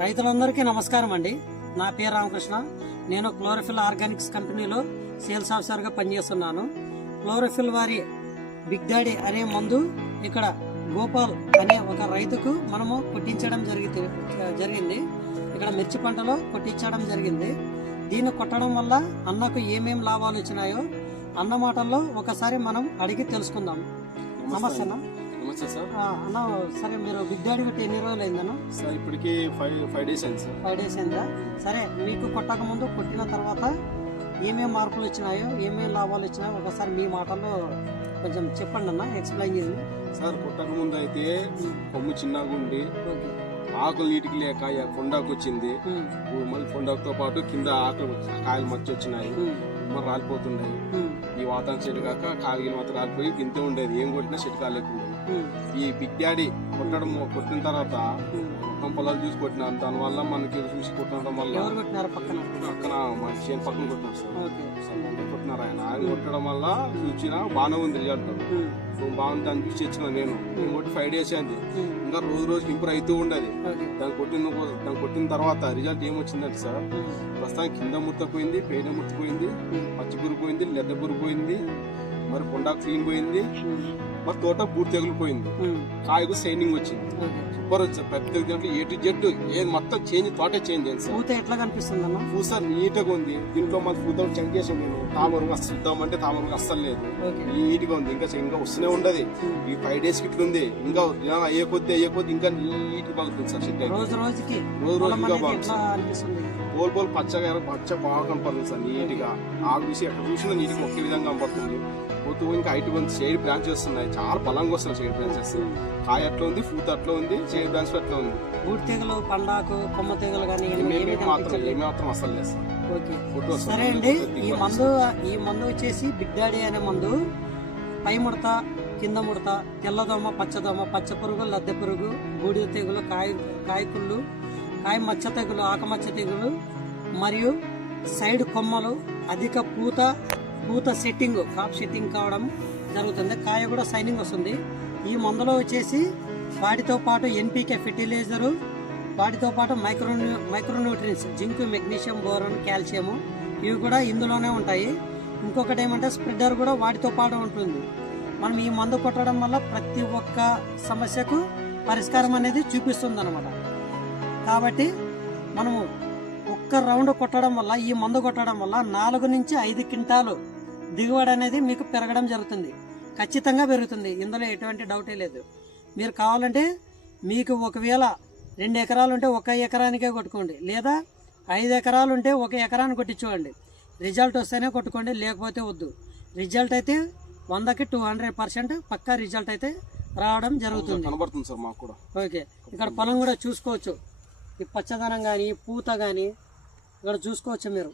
రైతులందరికీ నమస్కారం అండి. నా పేరు రామకృష్ణ. నేను క్లోరోఫిల్ ఆర్గానిక్స్ కంపెనీలో సేల్స్ ఆఫీసర్గా పనిచేస్తున్నాను. క్లోరోఫిల్ వారి బిగ్ డాడీ అనే మందు ఇక్కడ గోపాల్ అనే ఒక రైతుకు మనము కొట్టించడం జరిగి జరిగింది. ఇక్కడ మిర్చి పంటలో కొట్టించడం జరిగింది. దీన్ని కొట్టడం వల్ల అన్నకు ఏమేం లాభాలు వచ్చినాయో అన్న మాటల్లో ఒకసారి మనం అడిగి తెలుసుకుందాం. నమస్తే నమస్తే సార్. అన్న సరే మీరు బిగ్ డాడీ పెట్టి ఎన్ని రోజులు అయిందన్న? సార్ ఇప్పటికి ఫైవ్ ఫైవ్ డేస్ అయింది సార్. ఫైవ్ డేస్ అయిందా? సరే మీకు కొట్టక ముందు కొట్టిన తర్వాత ఏమేం మార్పులు వచ్చినాయో ఏమేం లాభాలు వచ్చినాయో ఒకసారి మీ మాటల్లో కొంచెం చెప్పండి అన్న ఎక్స్ప్లెయిన్ చేయండి. సార్ కొట్టక ముందు అయితే కొమ్ము చిన్నగా ఉండి ఆకులు నీటికి లేక కొండాకు వచ్చింది. మళ్ళీ కొండాకుతో పాటు కింద ఆకులు కాయలు మచ్చి వచ్చినాయి. మరి రాలిపోతున్నాయి ఈ వాతావరణం చెట్టు కాక కాయలు మాత్రం రాలిపోయి గింతే ఉండేది. ఏం కొట్టినా చెట్టు కాలేకుండా. ఈ బిగ్ డాడీ కొట్టడం కొట్టిన తర్వాత. మొత్తం పొలాలు చూసి కొట్టినారు. దానివల్ల మనకి చూసి కొట్టడం వల్ల పక్కన? పక్కన మన చేను పక్కన కొట్టినారు సార్. కొట్టినారు ఆయన. ఆయన కొట్టడం వల్ల చూసిన బాగానే ఉంది రిజల్ట్ బాగుంది దాన్ని చూసి తెచ్చిన నేను. నేను కొట్టి ఫైవ్ డేస్ అయింది. ఇంకా రోజు రోజు ఇంప్రూవ్ అవుతూ ఉండదు దాన్ని కొట్టిన దాన్ని కొట్టిన తర్వాత రిజల్ట్ ఏమొచ్చిందంటే సార్ ప్రస్తుతానికి కింద ముత్త పోయింది పేన ముత్త పోయింది ఉమ్, పచ్చి పురుగు పోయింది లెద్ద పురుగు పోయింది మరి కొండా క్లీన్ పోయింది. మరి తోట బూట్ తెగులు పోయింది ఉమ్, కాయకు సైనింగ్ వచ్చింది. సూపర్ వచ్చింది ప్రతి దాంట్లో ఏ టు జెడ్ ఏది మొత్తం చేంజ్ తోటే చేంజ్ అయింది సార్ పూత ఎట్లా కనిపిస్తుంది అన్న? పూస నీట్గా ఉంది. దీంట్లో మన పూత చెక్ చేసాం నేను తామరు అస్సలు ఇద్దామంటే తామరు అస్సలు లేదు. నీట్గా ఉంది. ఇంకా ఇంకా వస్తూనే ఉండదు. ఈ ఫైవ్ డేస్కి ఇట్లా ఉంది. ఇంకా అయ్యే కొద్ది అయ్యే కొద్ది ఇంకా నీట్గా బాగుతుంది సార్ చెట్టు. రోజు రోజుకి రోజు రోజు పొలం ఇంకా అనేది బాగుంది పోల్ పోల్ పచ్చగా పచ్చ బాగా కనపడుతుంది సార్ నీట్గా ఆకు చూసి ఎక్కడ చూసినా నీట్గా ఒకే విధంగా కనపడుతుంది. పోతూ ఇంకా హైట్ ఉంది షేడ్ బ్రాంచెస్ వస్తున్నాయి. చాలా బలంగా వస్తున్నాయి షేడ్ బ్రాంచెస్. కాయ అట్లా ఉంది పూత అట్లా ఉంది షేడ్ బ్రాంచ్ అట్లా ఉంది. బూట్ తెగులు పండాకు కొమ్మ తెగులు కానీ మాత్రం ఏమీ మాత్రం అసలు లేదు సార్ అండి ఈ మందు ఈ మందు వచ్చేసి బిగ్ డాడీ అనే మందు. పై ముడత కింద ముడత తెల్లదోమ పచ్చదోమ పచ్చ పురుగు లద్దె పురుగు బూడిద తెగులు కాయ కాయకుళ్ళు కాయ మచ్చ తెగులు ఆకమచ్చ తెగులు మరియు సైడ్ కొమ్మలు అధిక పూత పూత సెట్టింగ్ కాప్ సెట్టింగ్ కావడం జరుగుతుంది. కాయ కూడా సైనింగ్ వస్తుంది. ఈ మందులో వచ్చేసి వాటితో పాటు ఎన్పికే ఫెర్టిలైజరు వాటితో పాటు micro micronutrients zinc magnesium boron calcium ఇవి కూడా ఇందులోనే ఉంటాయి. ఇంకొకటి ఏమంటే స్ప్రెడర్ కూడా వాటితో పాటు ఉంటుంది. మనం ఈ మందు కొట్టడం వల్ల ప్రతి ఒక్క సమస్యకు పరిష్కారం అనేది చూపిస్తుంది అనమాట కాబట్టి మనము ఒక్క రౌండ్ కొట్టడం వల్ల ఈ మందు కొట్టడం వల్ల నాలుగు నుంచి ఐదు క్వింటాలు దిగుబడి అనేది మీకు పెరగడం జరుగుతుంది. ఖచ్చితంగా పెరుగుతుంది. ఇందులో ఎటువంటి డౌటే లేదు. మీరు కావాలంటే మీకు ఒకవేళ రెండు ఎకరాలు ఉంటే ఒక ఎకరానికే కొట్టుకోండి. లేదా ఐదు ఎకరాలు ఉంటే ఒక ఎకరాన్ని కొట్టించుకోండి. రిజల్ట్ వస్తేనే కొట్టుకోండి లేకపోతే వద్దు. రిజల్ట్ అయితే వందకి టూ హండ్రెడ్ పర్సెంట్ పక్కా రిజల్ట్ అయితే రావడం జరుగుతుంది. కనబడుతుంది సార్ మాకు కూడా. ఓకే. ఇక్కడ పొలం కూడా చూసుకోవచ్చు. ఈ పచ్చదనం కానీ పూత కానీ ఇక్కడ చూసుకోవచ్చు మీరు.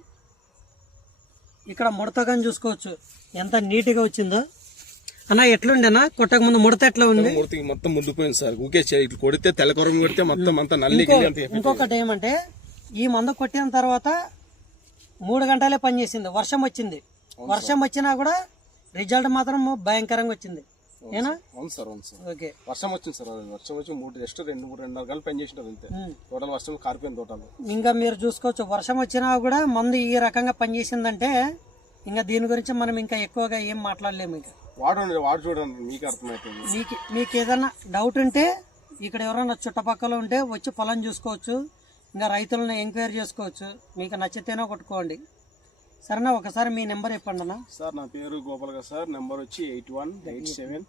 ఇక్కడ ముడత కానీ చూసుకోవచ్చు. ఎంత నీట్గా వచ్చిందో. అన్న ఎట్లుండేనా కొట్టక ముందు ముడత ఎట్లా ఉంది? మూర్తి మొత్తం ముందుపోయింది సార్. ఊకే ఇట్లా కొడితే తెల్లకొరం కొడితే మొత్తం అంతా నల్లి ఇంకొకటి ఏమంటే ఈ మందు కొట్టిన తర్వాత మూడు గంటలే పనిచేసింది. వర్షం వచ్చింది. వర్షం వచ్చినా కూడా రిజల్ట్ మాత్రం భయంకరంగా వచ్చింది. ఏనా? అవును సార్ అవును సార్. ఓకే. వర్షం వచ్చింది సార్ అది వర్షం వచ్చి మూడు జస్ట్ రెండు మూడు రెండున్నర గంటలు పని చేసినారు అంతే. టోటల్ వర్షం కారిపోయింది టోటల్. ఇంకా మీరు చూసుకోవచ్చు వర్షం వచ్చినా కూడా మందు ఈ రకంగా పనిచేసిందంటే ఇంకా దీని గురించి మనం ఇంకా ఎక్కువగా ఏం మాట్లాడలేము ఇంకా. వాడండి వాడు చూడండి మీకు అర్థమవుతుంది మీకు మీకు ఏదైనా డౌట్ ఉంటే ఇక్కడ ఎవరైనా చుట్టుపక్కల ఉంటే వచ్చి పొలం చూసుకోవచ్చు ఇంకా రైతులను ఎంక్వైరీ చేసుకోవచ్చు మీకు నచ్చితేనే కొట్టుకోండి. సరేనా ఒకసారి మీ నెంబర్ చెప్పండి అన్న. సార్ నా పేరు గోపాల్ గారు సార్. నెంబర్ వచ్చి eight one eight seven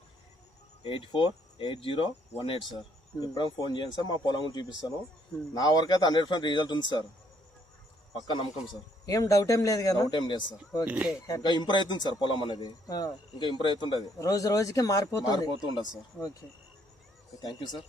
eight four eight zero one eight sir. ఎప్పుడైనా ఫోన్ చేయండి సార్ మా పొలం కూడా చూపిస్తాను. నా వరకు అయితే హండ్రెడ్ పర్సెంట్ రిజల్ట్ ఉంది సార్. పక్క నమ్మకం సార్. ఏం డౌట్ ఏం లేదు కదా? డౌట్ ఏం లేదు సార్. ఓకే ఇంకా ఇంప్రూవ్ అవుతుంది సార్ పొలం అనేది. ఇంకా ఇంప్రూవ్ అవుతుండదు. రోజు రోజుకి మారిపోతుంది. మారిపోతూ ఉండదు sir. Okay thank you sir